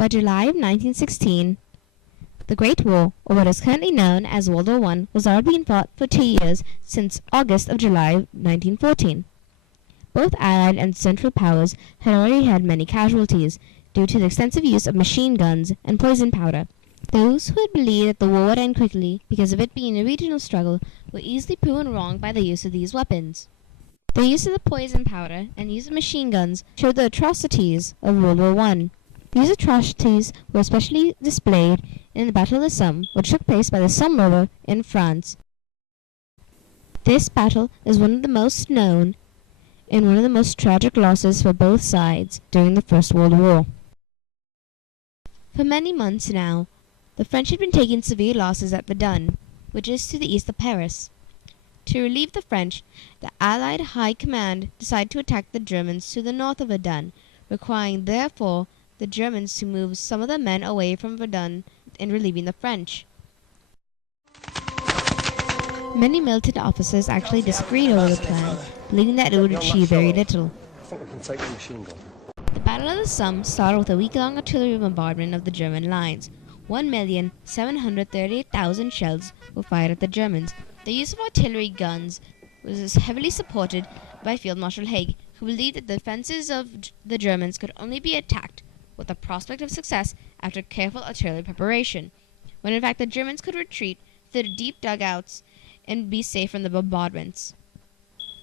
By July of 1916, the Great War, or what is currently known as World War I, was already being fought for 2 years since August of July 1914. Both Allied and Central powers had already had many casualties due to the extensive use of machine guns and poison powder. Those who had believed that the war would end quickly because of it being a regional struggle were easily proven wrong by the use of these weapons. The use of the poison powder and use of machine guns showed the atrocities of World War I. These atrocities were especially displayed in the Battle of the Somme, which took place by the Somme River in France. This battle is one of the most known and one of the most tragic losses for both sides during the First World War. For many months now, the French had been taking severe losses at Verdun, which is to the east of Paris. To relieve the French, the Allied High Command decided to attack the Germans to the north of Verdun, requiring therefore the Germans to move some of their men away from Verdun in relieving the French. Many militant officers actually disagreed over the plan, believing that it would achieve very little. The Battle of the Somme started with a week-long artillery bombardment of the German lines. 1,738,000 shells were fired at the Germans. The use of artillery guns was heavily supported by Field Marshal Haig, who believed that the defenses of the Germans could only be attacked with the prospect of success after careful artillery preparation, when in fact the Germans could retreat through the deep dugouts and be safe from the bombardments.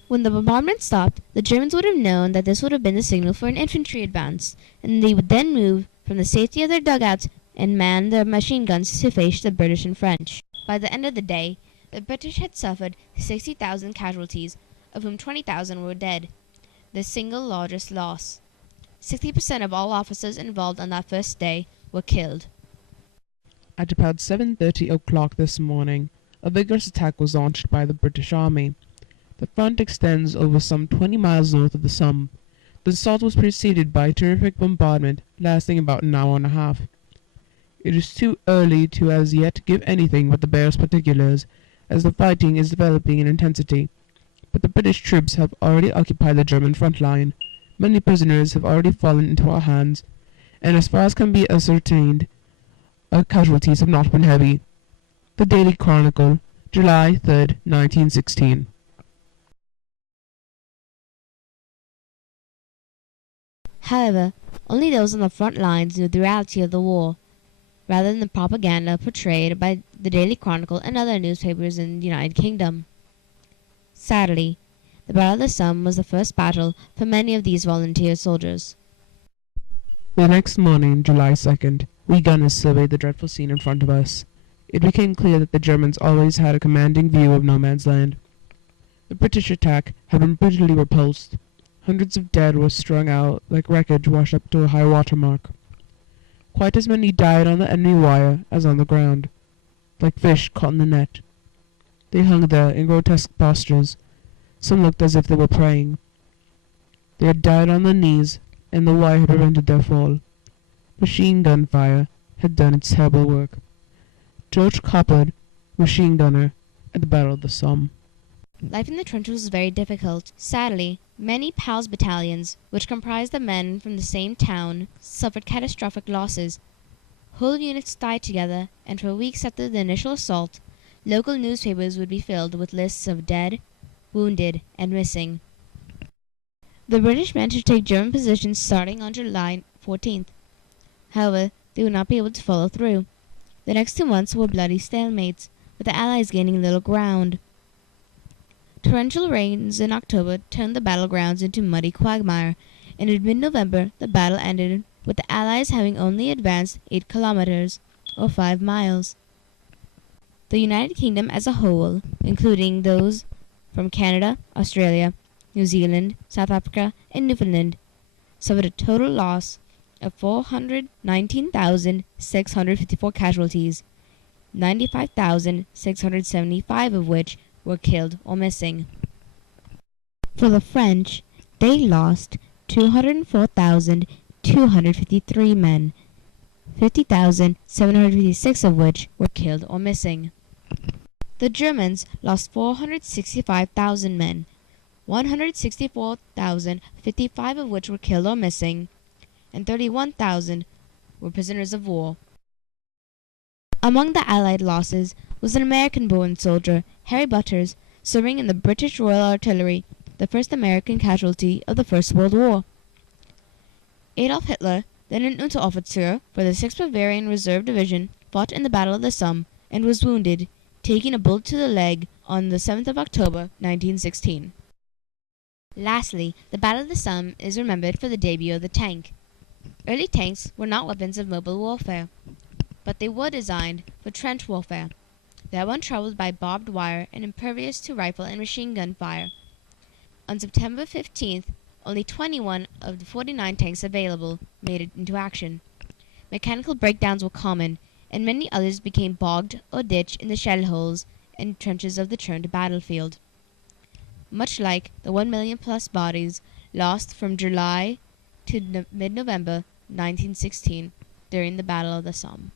When the bombardment stopped, the Germans would have known that this would have been the signal for an infantry advance, and they would then move from the safety of their dugouts and man their machine guns to face the British and French. By the end of the day, the British had suffered 60,000 casualties, of whom 20,000 were dead, the single largest loss. 60% of all officers involved on that first day were killed. At about 7:30 o'clock this morning, a vigorous attack was launched by the British Army. The front extends over some 20 miles north of the Somme. The assault was preceded by a terrific bombardment lasting about an hour and a half. It is too early to as yet give anything but the barest particulars, as the fighting is developing in intensity. But the British troops have already occupied the German front line. Many prisoners have already fallen into our hands, and as far as can be ascertained, our casualties have not been heavy. The Daily Chronicle, July 3rd, 1916. However, only those on the front lines knew the reality of the war, rather than the propaganda portrayed by the Daily Chronicle and other newspapers in the United Kingdom. Sadly, the Battle of the Somme was the first battle for many of these volunteer soldiers. The next morning, July 2nd, we gunners surveyed the dreadful scene in front of us. It became clear that the Germans always had a commanding view of no man's land. The British attack had been brutally repulsed. Hundreds of dead were strung out like wreckage washed up to a high water mark. Quite as many died on the enemy wire as on the ground, like fish caught in the net. They hung there in grotesque postures. Some looked as if they were praying. They had died on their knees, and the wire had prevented their fall. Machine gun fire had done its terrible work. George Coppard, machine gunner at the Battle of the Somme. Life in the trenches was very difficult. Sadly, many PALS battalions, which comprised the men from the same town, suffered catastrophic losses. Whole units died together, and for weeks after the initial assault, local newspapers would be filled with lists of dead, wounded, and missing. The British managed to take German positions starting on July 14th. However, they would not be able to follow through. The next 2 months were bloody stalemates, with the Allies gaining little ground. Torrential rains in October turned the battlegrounds into muddy quagmire, and in mid-November the battle ended with the Allies having only advanced 8 kilometers, or 5 miles. The United Kingdom as a whole, including those from Canada, Australia, New Zealand, South Africa, and Newfoundland, suffered a total loss of 419,654 casualties, 95,675 of which were killed or missing. For the French, they lost 204,253 men, 50,756 of which were killed or missing. The Germans lost 465,000 men, 164,055 of which were killed or missing, and 31,000 were prisoners of war. Among the Allied losses was an American-born soldier, Harry Butters, serving in the British Royal Artillery, the first American casualty of the First World War. Adolf Hitler, then an Unteroffizier for the 6th Bavarian Reserve Division, fought in the Battle of the Somme and was wounded, taking a bullet to the leg on the 7th of October, 1916. Lastly, the Battle of the Somme is remembered for the debut of the tank. Early tanks were not weapons of mobile warfare, but they were designed for trench warfare. They were untroubled by barbed wire and impervious to rifle and machine gun fire. On September 15th, only 21 of the 49 tanks available made it into action. Mechanical breakdowns were common, and many others became bogged or ditched in the shell holes and trenches of the churned battlefield. Much like the 1 million plus bodies lost from July to mid-November 1916 during the Battle of the Somme.